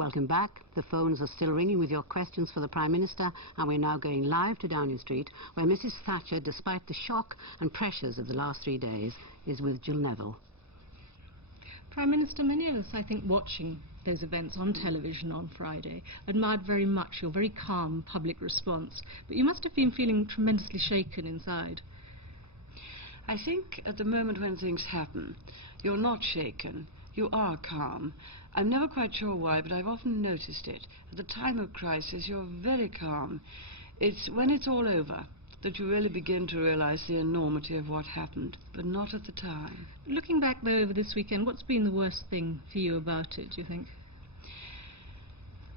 Welcome back. The phones are still ringing with your questions for the Prime Minister, and we're now going live to Downing Street, where Mrs Thatcher, despite the shock and pressures of the last 3 days, is with Jill Neville. Prime Minister, many of us, I think, watching those events on television on Friday, admired very much your very calm public response, but you must have been feeling tremendously shaken inside. I think at the moment when things happen, you're not shaken, you are calm. I'm never quite sure why, but I've often noticed it. At the time of crisis, you're very calm. It's when it's all over that you really begin to realize the enormity of what happened, but not at the time. Looking back, though, over this weekend, what's been the worst thing for you about it, do you think?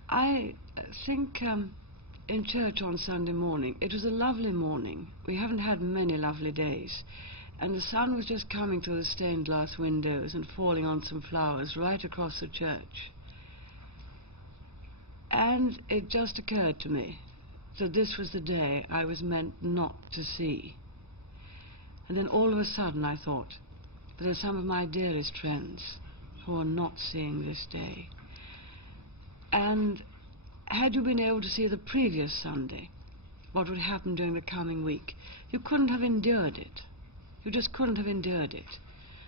I think in church on Sunday morning, it was a lovely morning. We haven't had many lovely days. And the sun was just coming through the stained glass windows and falling on some flowers right across the church. And it just occurred to me that this was the day I was meant not to see. And then all of a sudden I thought, but there's some of my dearest friends who are not seeing this day. And had you been able to see the previous Sunday, what would happen during the coming week, you couldn't have endured it. You just couldn't have endured it.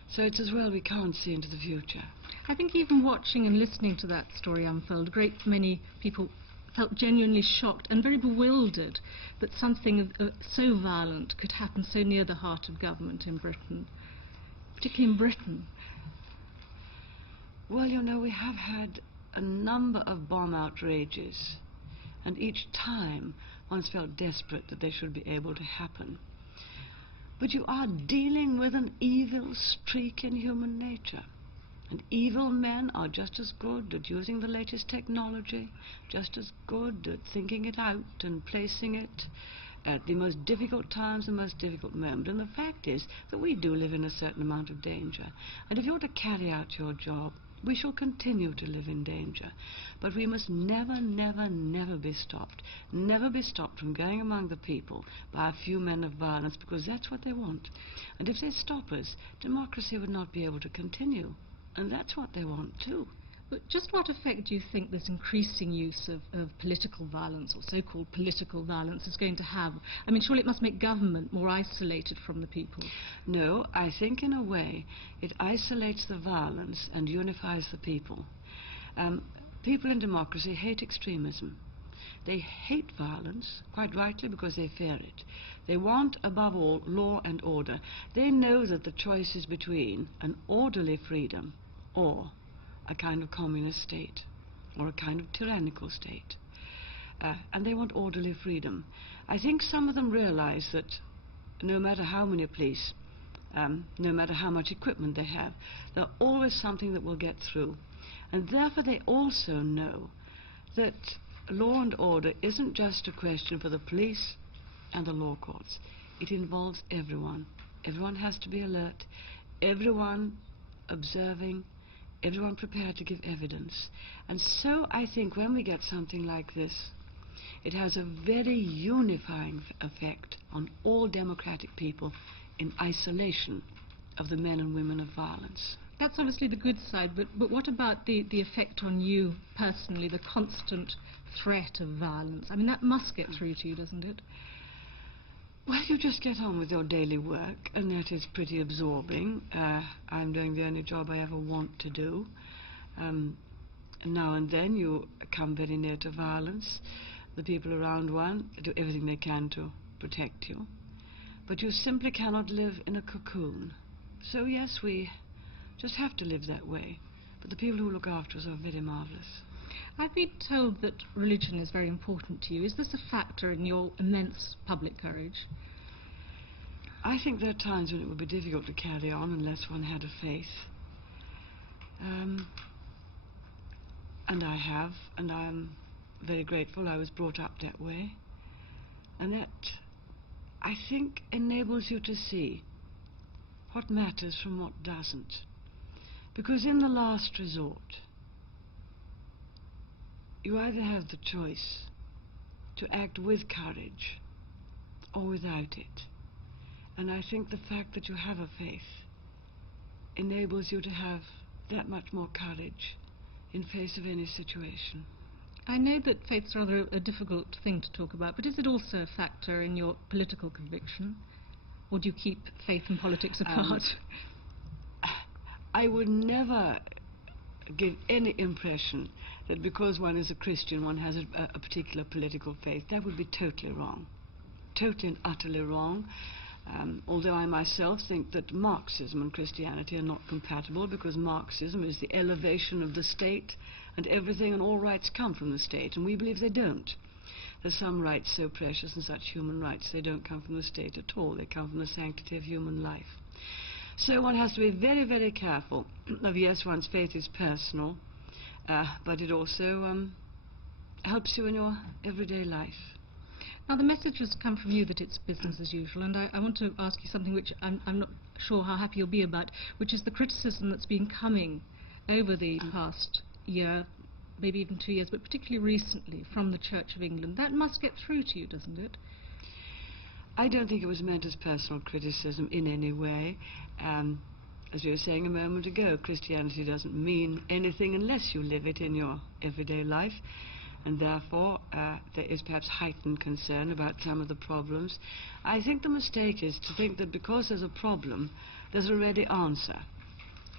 So it's as well we can't see into the future. I think even watching and listening to that story unfold, a great many people felt genuinely shocked and very bewildered that something so violent could happen so near the heart of government in Britain, particularly in Britain. Well, you know, we have had a number of bomb outrages, and each time one's felt desperate that they should be able to happen. But you are dealing with an evil streak in human nature. And evil men are just as good at using the latest technology, just as good at thinking it out and placing it at the most difficult times, the most difficult moment. And the fact is that we do live in a certain amount of danger. And if you're to carry out your job, we shall continue to live in danger. But we must never, never, never be stopped. Never be stopped from going among the people by a few men of violence, because that's what they want. And if they stop us, democracy would not be able to continue. And that's what they want too. But just what effect do you think this increasing use of political violence, or so-called political violence, is going to have? I mean, surely it must make government more isolated from the people. No, I think in a way it isolates the violence and unifies the people. People in democracy hate extremism. They hate violence, quite rightly, because they fear it. They want, above all, law and order. They know that the choice is between an orderly freedom or a kind of communist state, or a kind of tyrannical state. And they want orderly freedom. I think some of them realize that no matter how many police, no matter how much equipment they have, there's always something that will get through. And therefore they also know that law and order isn't just a question for the police and the law courts. It involves everyone. Everyone has to be alert, everyone observing, everyone prepared to give evidence. And so I think when we get something like this, it has a very unifying effect on all democratic people in isolation of the men and women of violence. That's obviously the good side, but what about the effect on you personally, the constant threat of violence? I mean, that must get through to you, doesn't it? Well, you just get on with your daily work, and that is pretty absorbing. I'm doing the only job I ever want to do. And now and then you come very near to violence. The people around one do everything they can to protect you. But you simply cannot live in a cocoon. So yes, we just have to live that way. But the people who look after us are very marvelous. I've been told that religion is very important to you. Is this a factor in your immense public courage? I think there are times when it would be difficult to carry on unless one had a faith. And I have, and I'm very grateful I was brought up that way. And that, I think, enables you to see what matters from what doesn't. Because in the last resort, you either have the choice to act with courage or without it. And I think the fact that you have a faith enables you to have that much more courage in face of any situation. I know that faith's rather a difficult thing to talk about, but is it also a factor in your political conviction? Or do you keep faith and politics apart? I would never give any impression that because one is a Christian one has a particular political faith. That would be totally wrong. Totally and utterly wrong. Although I myself think that Marxism and Christianity are not compatible, because Marxism is the elevation of the state and everything and all rights come from the state, and we believe they don't. There's some rights so precious and such human rights, they don't come from the state at all. They come from the sanctity of human life. So one has to be very, very careful of, yes, one's faith is personal, but it also helps you in your everyday life. Now, the message has come from you that it's business as usual, and I want to ask you something which I'm not sure how happy you'll be about, which is the criticism that's been coming over the past year, maybe even 2 years, but particularly recently from the Church of England. That must get through to you, doesn't it? I don't think it was meant as personal criticism in any way. As we were saying a moment ago, Christianity doesn't mean anything unless you live it in your everyday life, and therefore there is perhaps heightened concern about some of the problems. I think the mistake is to think that because there's a problem, there's a ready answer.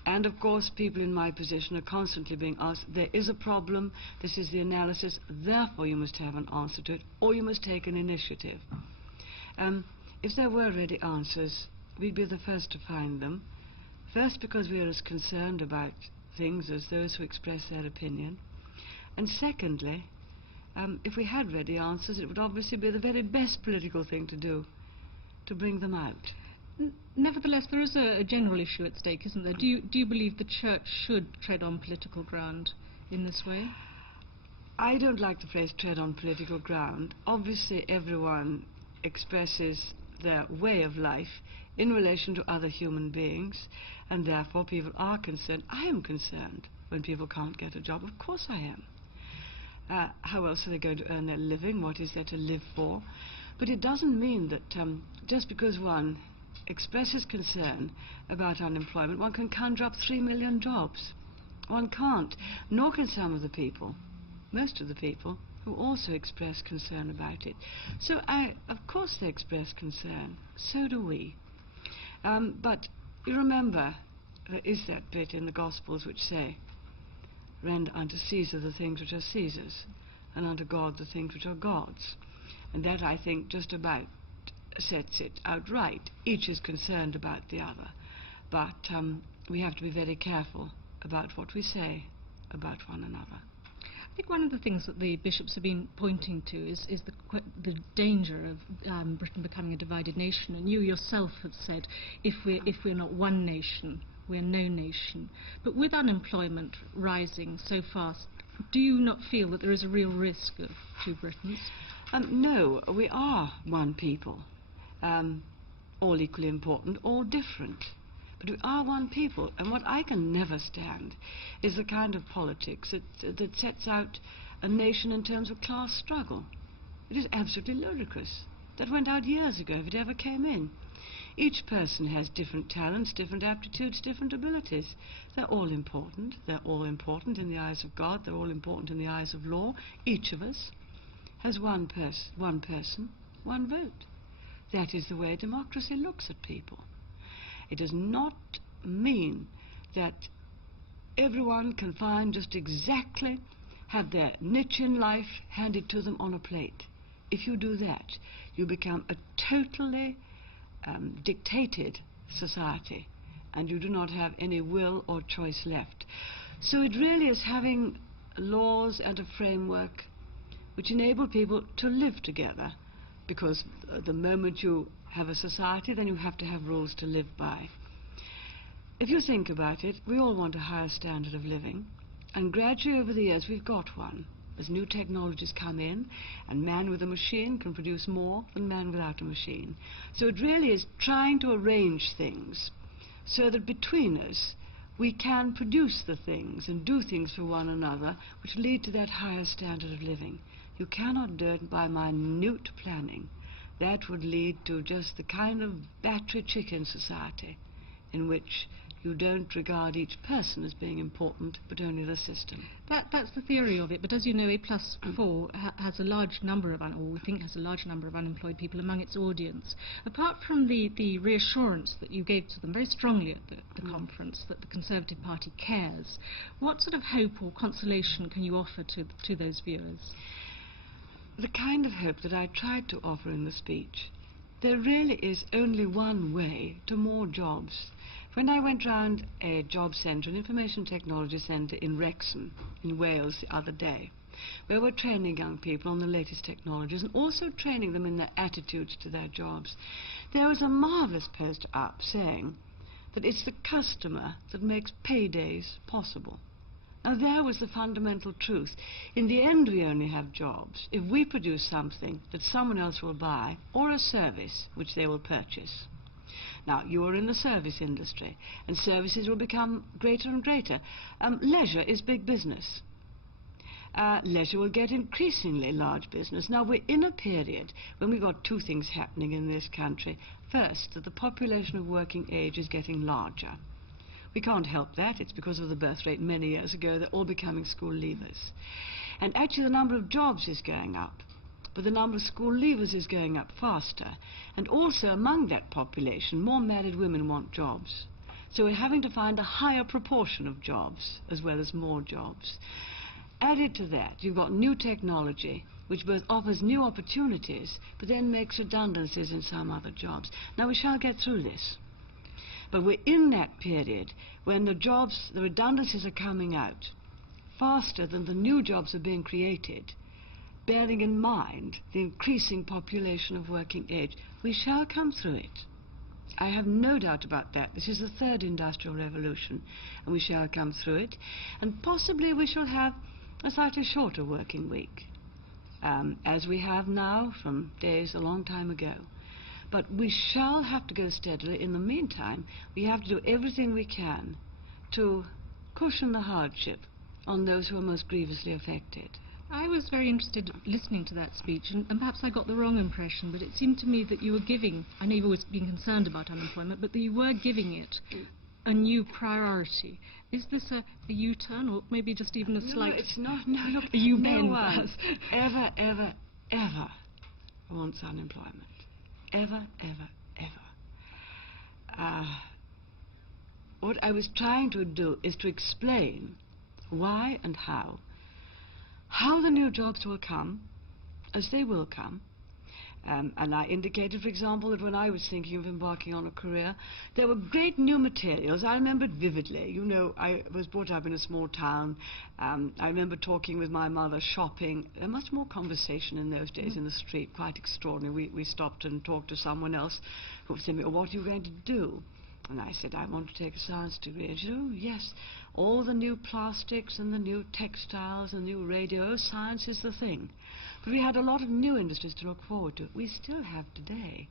And of course people in my position are constantly being asked, there is a problem, this is the analysis, therefore you must have an answer to it, or you must take an initiative. If there were ready answers, we'd be the first to find them. First, because we are as concerned about things as those who express their opinion. And secondly, if we had ready answers, it would obviously be the very best political thing to do, to bring them out. Nevertheless, there is a general issue at stake, isn't there? Do you believe the Church should tread on political ground in this way? I don't like the phrase tread on political ground. Obviously everyone expresses their way of life in relation to other human beings, and therefore people are concerned. I am concerned when people can't get a job. Of course I am. How else are they going to earn their living? What is there to live for? But it doesn't mean that just because one expresses concern about unemployment, one can conjure up 3 million jobs. One can't, nor can some of the people, most of the people, who also express concern about it. So of course they express concern, so do we. But you remember, there is that bit in the Gospels which say, render unto Caesar the things which are Caesar's, and unto God the things which are God's. And that, I think, just about sets it outright. Each is concerned about the other. But we have to be very careful about what we say about one another. I think one of the things that the bishops have been pointing to is the danger of Britain becoming a divided nation. And you yourself have said, if we're not one nation, we're no nation. But with unemployment rising so fast, do you not feel that there is a real risk of two Britons? No, we are one people, all equally important, all different. But we are one people, and what I can never stand is the kind of politics that sets out a nation in terms of class struggle. It is absolutely ludicrous. That went out years ago, if it ever came in. Each person has different talents, different aptitudes, different abilities. They're all important. They're all important in the eyes of God. They're all important in the eyes of law. Each of us has one person, one vote. That is the way democracy looks at people. It does not mean that everyone can find just exactly, have their niche in life handed to them on a plate. If you do that, you become a totally dictated society, and you do not have any will or choice left. So it really is having laws and a framework which enable people to live together, because the moment you have a society, then you have to have rules to live by. If you think about it, we all want a higher standard of living, and gradually over the years we've got one. As new technologies come in, and man with a machine can produce more than man without a machine. So it really is trying to arrange things so that between us we can produce the things and do things for one another which lead to that higher standard of living. You cannot do it by minute planning. That would lead to just the kind of battery chicken society in which you don't regard each person as being important, but only the system. That's the theory of it, but as you know, A+4 has a large number of, or we think has a large number of unemployed people among its audience. Apart from the reassurance that you gave to them very strongly at the conference, that the Conservative Party cares, what sort of hope or consolation can you offer to those viewers? The kind of hope that I tried to offer in the speech. There really is only one way to more jobs. When I went round a job centre, an information technology centre in Wrexham, in Wales, the other day, where we're training young people on the latest technologies and also training them in their attitudes to their jobs, there was a marvellous post up saying that it's the customer that makes paydays possible. Now there was the fundamental truth. In the end, we only have jobs if we produce something that someone else will buy, or a service which they will purchase. Now, you are in the service industry, and services will become greater and greater. Leisure is big business. Leisure will get increasingly large business. Now, we're in a period when we've got two things happening in this country. First, that the population of working age is getting larger. We can't help that. It's because of the birth rate many years ago. They're all becoming school leavers. And actually the number of jobs is going up, but the number of school leavers is going up faster. And also among that population, more married women want jobs. So we're having to find a higher proportion of jobs as well as more jobs. Added to that, you've got new technology, which both offers new opportunities, but then makes redundancies in some other jobs. Now we shall get through this. But we're in that period when the redundancies are coming out faster than the new jobs are being created, bearing in mind the increasing population of working age. We shall come through it. I have no doubt about that. This is the third industrial revolution, and we shall come through it. And possibly we shall have a slightly shorter working week, as we have now from days a long time ago. But we shall have to go steadily. In the meantime, we have to do everything we can to cushion the hardship on those who are most grievously affected. I was very interested listening to that speech, and perhaps I got the wrong impression, but it seemed to me that you were giving, I know you've always been concerned about unemployment, but that you were giving it a new priority. Is this a U-turn, or maybe just even a slight... No, it's not. No, look, a U-bend. No one ever, ever, ever wants unemployment. Ever, ever, ever. What I was trying to do is to explain why and how the new jobs will come, as they will come. And I indicated, for example, that when I was thinking of embarking on a career, there were great new materials. I remember it vividly. You know, I was brought up in a small town. I remember talking with my mother, shopping. There was much more conversation in those days in the street, quite extraordinary. We stopped and talked to someone else who said, "Well, what are you going to do?" And I said, "I want to take a science degree." And she said, "Oh, yes, all the new plastics and the new textiles and new radios, science is the thing." But we had a lot of new industries to look forward to. We still have today.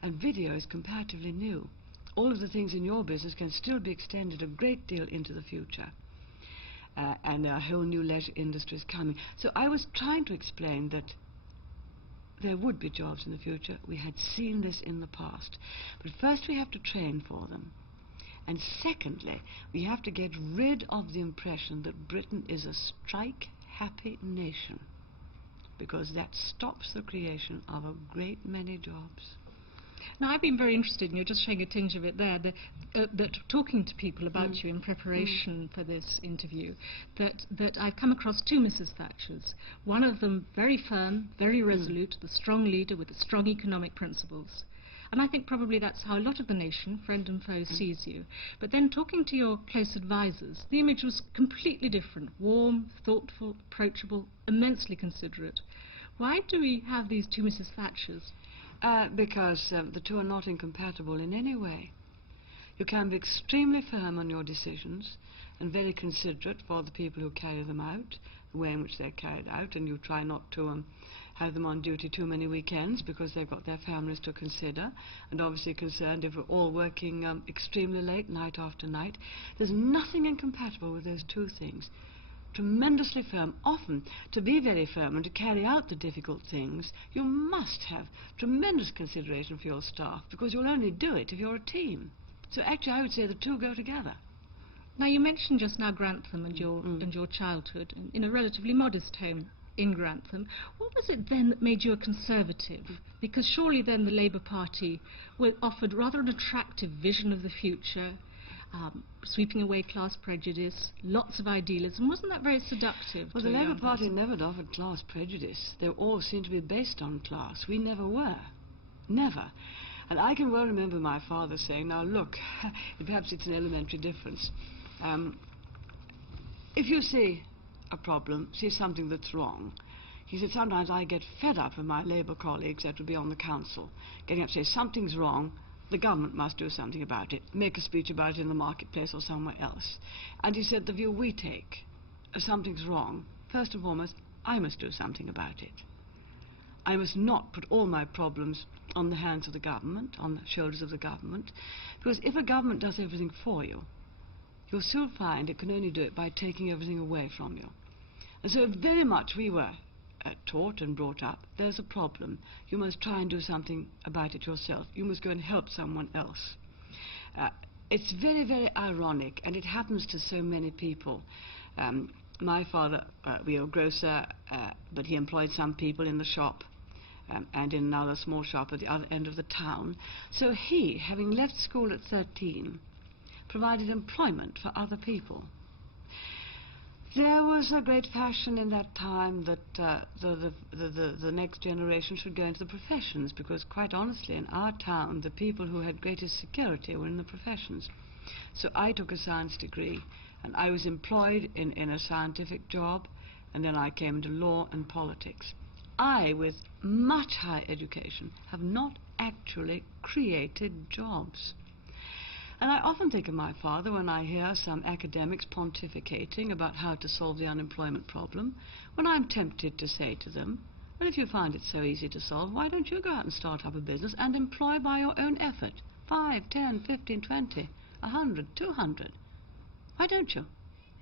And video is comparatively new. All of the things in your business can still be extended a great deal into the future. And a whole new leisure industry is coming. So I was trying to explain that there would be jobs in the future. We had seen this in the past. But first we have to train for them. And secondly, we have to get rid of the impression that Britain is a strike-happy nation, because that stops the creation of a great many jobs. Now, I've been very interested, and you're just showing a tinge of it there, that talking to people about you in preparation for this interview, that I've come across two Mrs. Thatchers. One of them very firm, very resolute, the strong leader with the strong economic principles. And I think probably that's how a lot of the nation, friend and foe, sees you. But then talking to your close advisors, the image was completely different. Warm, thoughtful, approachable, immensely considerate. Why do we have these two Mrs. Thatchers? Because the two are not incompatible in any way. You can be extremely firm on your decisions and very considerate for the people who carry them out, the way in which they're carried out, and you try not to have them on duty too many weekends because they've got their families to consider, and obviously concerned if we're all working extremely late, night after night. There's nothing incompatible with those two things. Tremendously firm. Often, to be very firm and to carry out the difficult things, you must have tremendous consideration for your staff, because you'll only do it if you're a team. So actually I would say the two go together. Now, you mentioned just now Grantham and your childhood in a relatively modest home in Grantham. What was it then that made you a Conservative? Because surely then the Labour Party offered rather an attractive vision of the future, sweeping away class prejudice, lots of idealism. Wasn't that very seductive? Well, to the a Labour young Party person? never offered class prejudice. They all seemed to be based on class. We never were. Never. And I can well remember my father saying, now look, perhaps it's an elementary difference. If you see a problem, see something that's wrong, he said, sometimes I get fed up with my Labour colleagues that would be on the council, getting up to say something's wrong, the government must do something about it, make a speech about it in the marketplace or somewhere else. And he said, the view we take, if something's wrong, first and foremost, I must do something about it. I must not put all my problems on the hands of the government, on the shoulders of the government, because if a government does everything for you, you'll soon find it can only do it by taking everything away from you. And so very much we were taught and brought up, there's a problem, you must try and do something about it yourself, you must go and help someone else. It's very, very ironic, and it happens to so many people. My father, we were a grocer, but he employed some people in the shop, and in another small shop at the other end of the town. So he, having left school at 13, provided employment for other people. There was a great fashion in that time that the next generation should go into the professions, because quite honestly in our town the people who had greatest security were in the professions. So I took a science degree and I was employed in a scientific job, and then I came into law and politics. I, with much higher education, have not actually created jobs. And I often think of my father when I hear some academics pontificating about how to solve the unemployment problem, when I'm tempted to say to them, well, if you find it so easy to solve, why don't you go out and start up a business and employ by your own effort 5, 10, 15, 20, 100, 200? Why don't you?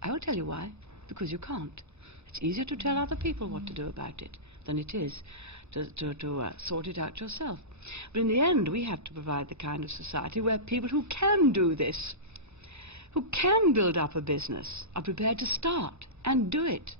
I will tell you why. Because you can't. It's easier to tell other people what to do about it than it is to sort it out yourself. But in the end, we have to provide the kind of society where people who can do this, who can build up a business, are prepared to start and do it,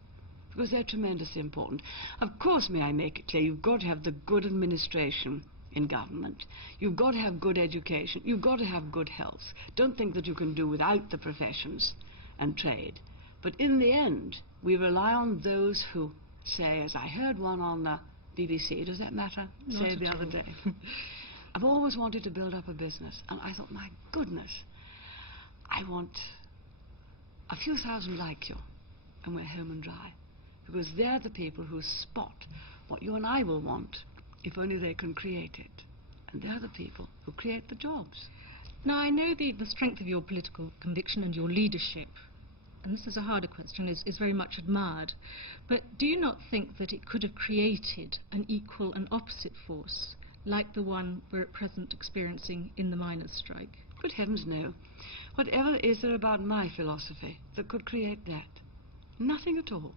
because they're tremendously important. Of course, may I make it clear, you've got to have the good administration in government. You've got to have good education. You've got to have good health. Don't think that you can do without the professions and trade. But in the end, we rely on those who say, as I heard one on the BBC, does that matter? Say the other day. I've always wanted to build up a business, and I thought, my goodness, I want a few thousand like you, and we're home and dry, because they're the people who spot what you and I will want, if only they can create it. And they're the people who create the jobs. Now, I know the strength of your political conviction and your leadership, and this is a harder question, is very much admired. But do you not think that it could have created an equal and opposite force, like the one we're at present experiencing in the miners' strike? Good heavens, no. Whatever is there about my philosophy that could create that? Nothing at all.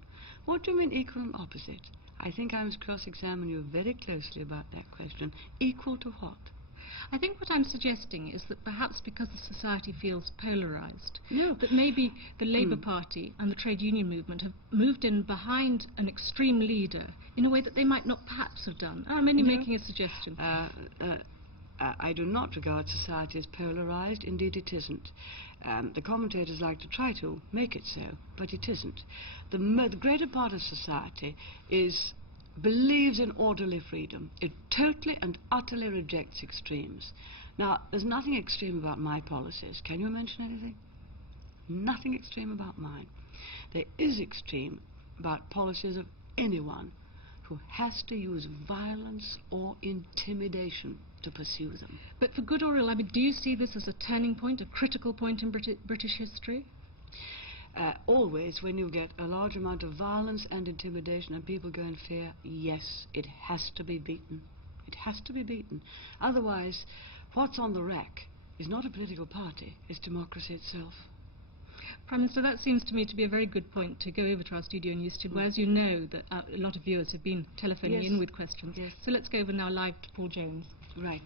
What do you mean equal and opposite? I think I must cross-examine you very closely about that question. Equal to what? I think what I'm suggesting is that perhaps because the society feels polarised, No. that maybe the Labour Party and the trade union movement have moved in behind an extreme leader in a way that they might not perhaps have done. I'm only making a suggestion. I do not regard society as polarised. Indeed, it isn't. The commentators like to try to make it so, but it isn't. The greater part of society believes in orderly freedom. It totally and utterly rejects extremes. Now, there's nothing extreme about my policies. Can you mention anything? Nothing extreme about mine. There is extreme about policies of anyone who has to use violence or intimidation to pursue them. But for good or ill, I mean, do you see this as a turning point, a critical point in British history? Always, when you get a large amount of violence and intimidation and people go in fear, yes, it has to be beaten. It has to be beaten. Otherwise, what's on the rack is not a political party, it's democracy itself. Prime Minister, that seems to me to be a very good point to go over to our studio in Euston, where, as you know, that a lot of viewers have been telephoning in with questions. Yes. So let's go over now live to Paul Jones. Right.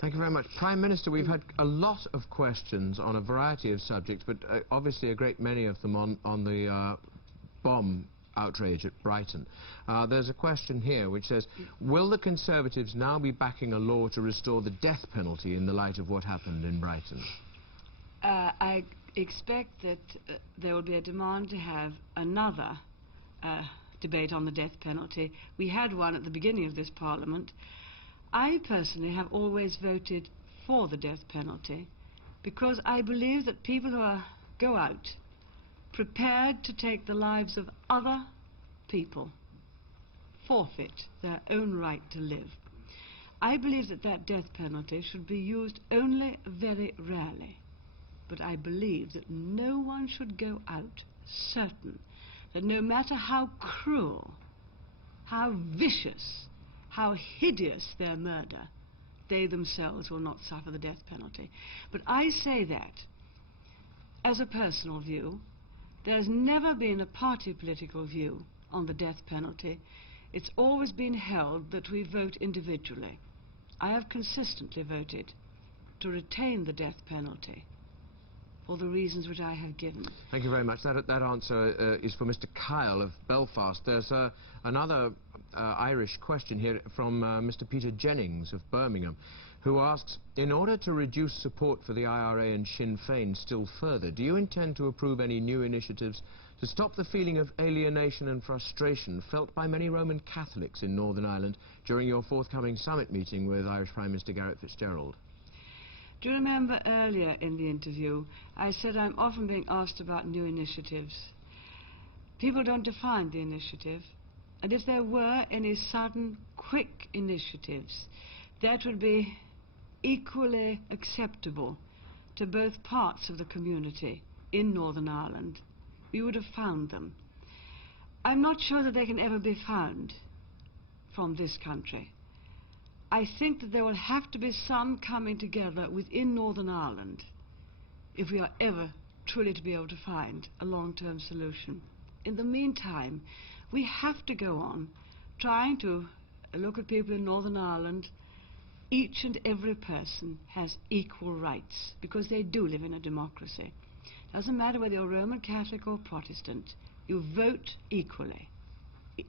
Thank you very much. Prime Minister, we've had a lot of questions on a variety of subjects, but obviously a great many of them on the bomb outrage at Brighton. There's a question here which says, will the Conservatives now be backing a law to restore the death penalty in the light of what happened in Brighton? I expect that there will be a demand to have another debate on the death penalty. We had one at the beginning of this Parliament. I personally have always voted for the death penalty because I believe that people who go out prepared to take the lives of other people forfeit their own right to live. I believe that that death penalty should be used only very rarely, but I believe that no one should go out certain that no matter how cruel, how vicious, how hideous their murder, they themselves will not suffer the death penalty. But I say that as a personal view. There's never been a party political view on the death penalty. It's always been held that we vote individually. I have consistently voted to retain the death penalty for the reasons which I have given. Thank you very much. That answer is for Mr. Kyle of Belfast. There's another Irish question here from Mr. Peter Jennings of Birmingham, who asks, in order to reduce support for the IRA and Sinn Féin still further, do you intend to approve any new initiatives to stop the feeling of alienation and frustration felt by many Roman Catholics in Northern Ireland during your forthcoming summit meeting with Irish Prime Minister Garret Fitzgerald? Do you remember earlier in the interview, I said I'm often being asked about new initiatives. People don't define the initiative, and if there were any sudden, quick initiatives, that would be equally acceptable to both parts of the community in Northern Ireland. We would have found them. I'm not sure that they can ever be found from this country. I think that there will have to be some coming together within Northern Ireland if we are ever truly to be able to find a long-term solution. In the meantime, we have to go on trying to look at people in Northern Ireland. Each and every person has equal rights because they do live in a democracy. Doesn't matter whether you're Roman Catholic or Protestant, you vote equally.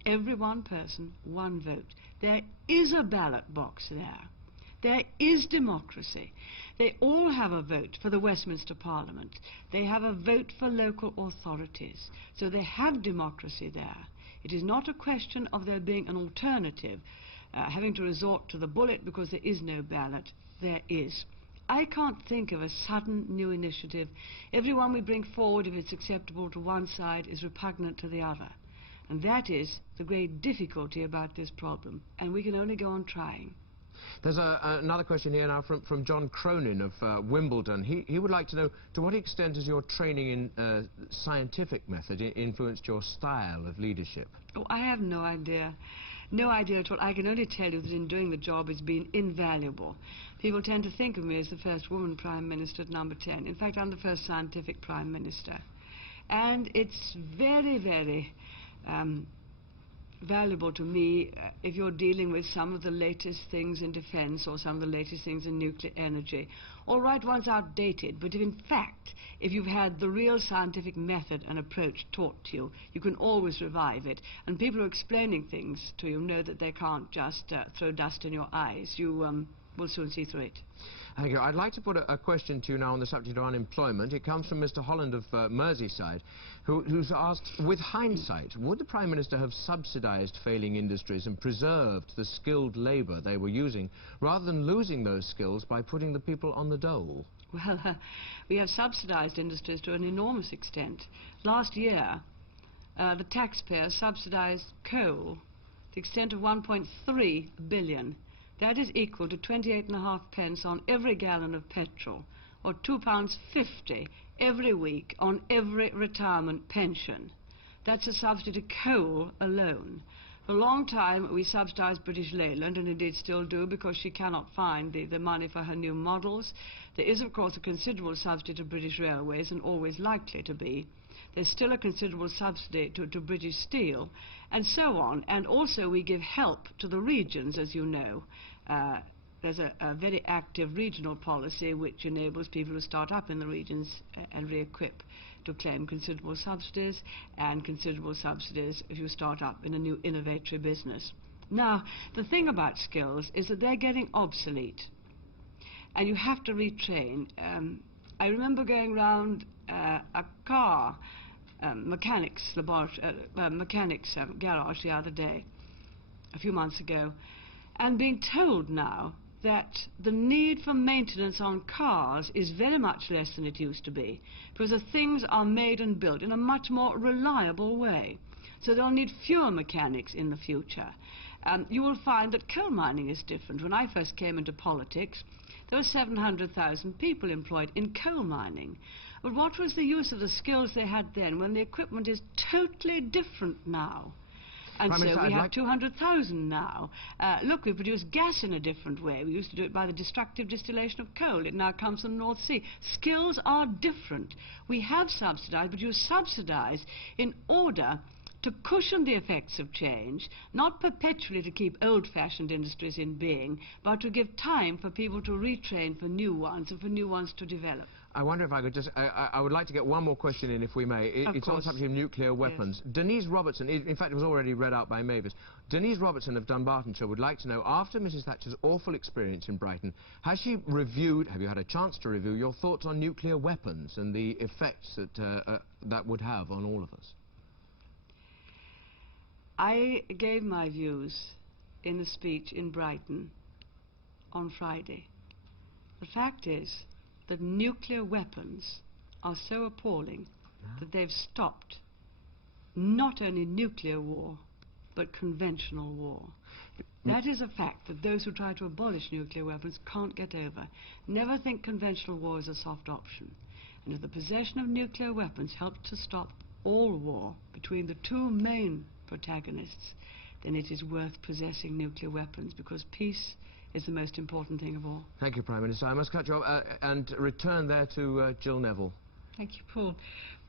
Every one person, one vote. There is a ballot box there. There is democracy. They all have a vote for the Westminster Parliament. They have a vote for local authorities. So they have democracy there. It is not a question of there being an alternative, having to resort to the bullet because there is no ballot. There is. I can't think of a sudden new initiative. Every one we bring forward, if it's acceptable to one side, is repugnant to the other. And that is the great difficulty about this problem. And we can only go on trying. There's another question here now from John Cronin of Wimbledon. He would like to know, to what extent has your training in scientific method influenced your style of leadership? Oh, I have no idea. No idea at all. I can only tell you that in doing the job it's been invaluable. People tend to think of me as the first woman Prime Minister at number 10. In fact, I'm the first scientific Prime Minister. And it's very, very valuable to me if you're dealing with some of the latest things in defense or some of the latest things in nuclear energy. All right, one's outdated, but if you've had the real scientific method and approach taught to you, you can always revive it. And people who are explaining things to you know that they can't just throw dust in your eyes. You will soon see through it. Thank you. I'd like to put a question to you now on the subject of unemployment. It comes from Mr. Holland of Merseyside, who's asked, with hindsight, would the Prime Minister have subsidised failing industries and preserved the skilled labour they were using, rather than losing those skills by putting the people on the dole? Well, we have subsidised industries to an enormous extent. Last year, the taxpayers subsidised coal to the extent of 1.3 billion. That is equal to 28.5 pence on every gallon of petrol, or £2.50 every week on every retirement pension. That's a subsidy to coal alone. For a long time we subsidised British Leyland, and indeed still do, because she cannot find the money for her new models. There is of course a considerable subsidy to British Railways, and always likely to be. There's still a considerable subsidy to British Steel, and so on. And also we give help to the regions, as you know. there's a very active regional policy which enables people to start up in the regions and re-equip to claim considerable subsidies, and considerable subsidies if you start up in a new innovatory business. Now, the thing about skills is that they're getting obsolete, and you have to retrain. I remember going round a car mechanics garage the other day, a few months ago, and being told now that the need for maintenance on cars is very much less than it used to be, because the things are made and built in a much more reliable way. So they'll need fewer mechanics in the future. You will find that coal mining is different. When I first came into politics, there were 700,000 people employed in coal mining. But what was the use of the skills they had then when the equipment is totally different now? And so we have 200,000 now. Look, we produce gas in a different way. We used to do it by the destructive distillation of coal. It now comes from the North Sea. Skills are different. We have subsidised, but you subsidise in order to cushion the effects of change, not perpetually to keep old-fashioned industries in being, but to give time for people to retrain for new ones and for new ones to develop. I wonder if I could just, I would like to get one more question in, if we may. It's on the subject of nuclear weapons. Yes. Denise Robertson, in fact it was already read out by Mavis. Denise Robertson of Dunbartonshire would like to know, after Mrs. Thatcher's awful experience in Brighton, has she reviewed, have you had a chance to review your thoughts on nuclear weapons and the effects that that would have on all of us? I gave my views in the speech in Brighton on Friday. The fact is that nuclear weapons are so appalling that they've stopped not only nuclear war, but conventional war. That is a fact that those who try to abolish nuclear weapons can't get over. Never think conventional war is a soft option. And if the possession of nuclear weapons helps to stop all war between the two main protagonists, then it is worth possessing nuclear weapons, because peace is the most important thing of all. Thank you, Prime Minister. I must cut you off and return there to Jill Neville. Thank you, Paul.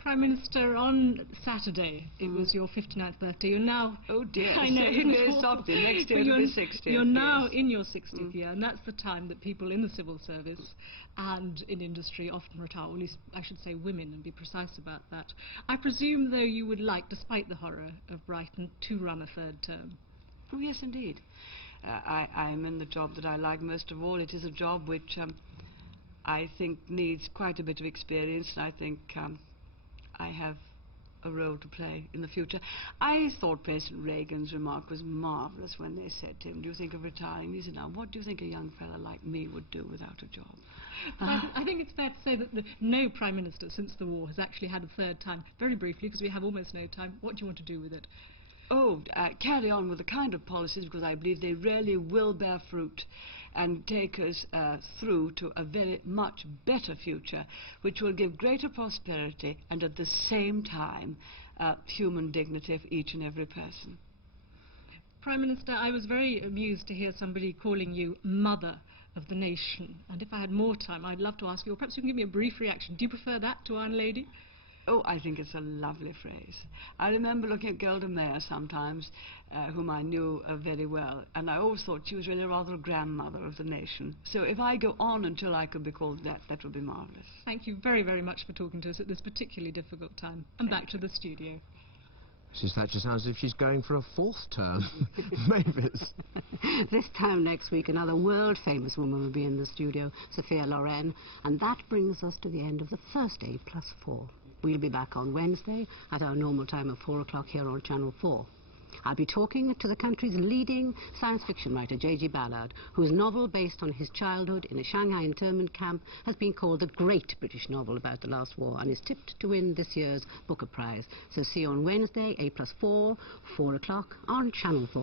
Prime Minister, on Saturday, it was your 59th birthday. You're now... Oh dear, I know, very softly. Next year it'll be 60. You're now in your 60th year, and that's the time that people in the civil service and in industry often retire, or at least I should say women, and be precise about that. I presume, though, you would like, despite the horror of Brighton, to run a third term. Oh yes, indeed. I'm in the job that I like most of all. It is a job which I think needs quite a bit of experience, and I think I have a role to play in the future. I thought President Reagan's remark was marvellous when they said to him, "Do you think of retiring?" He said, "Now, what do you think a young fellow like me would do without a job?" I think it's fair to say that no Prime Minister since the war has actually had a third time. Very briefly, because we have almost no time, what do you want to do with it? Oh, carry on with the kind of policies, because I believe they really will bear fruit and take us through to a very much better future, which will give greater prosperity and at the same time human dignity for each and every person. Prime Minister, I was very amused to hear somebody calling you Mother of the Nation, and if I had more time I'd love to ask you, or perhaps you can give me a brief reaction. Do you prefer that to Iron Lady? Oh, I think it's a lovely phrase. I remember looking at Golda Meir sometimes, whom I knew very well, and I always thought she was really rather a grandmother of the nation. So if I go on until I could be called that, that would be marvellous. Thank you very, very much for talking to us at this particularly difficult time. And back to the studio. Mrs. Thatcher sounds as if she's going for a fourth term. Mavis. This time next week, another world-famous woman will be in the studio, Sophia Loren, and that brings us to the end of the first A+4. We'll be back on Wednesday at our normal time of 4 o'clock here on Channel 4. I'll be talking to the country's leading science fiction writer, J.G. Ballard, whose novel based on his childhood in a Shanghai internment camp has been called the great British novel about the last war and is tipped to win this year's Booker Prize. So see you on Wednesday, A+4, 4 o'clock on Channel 4.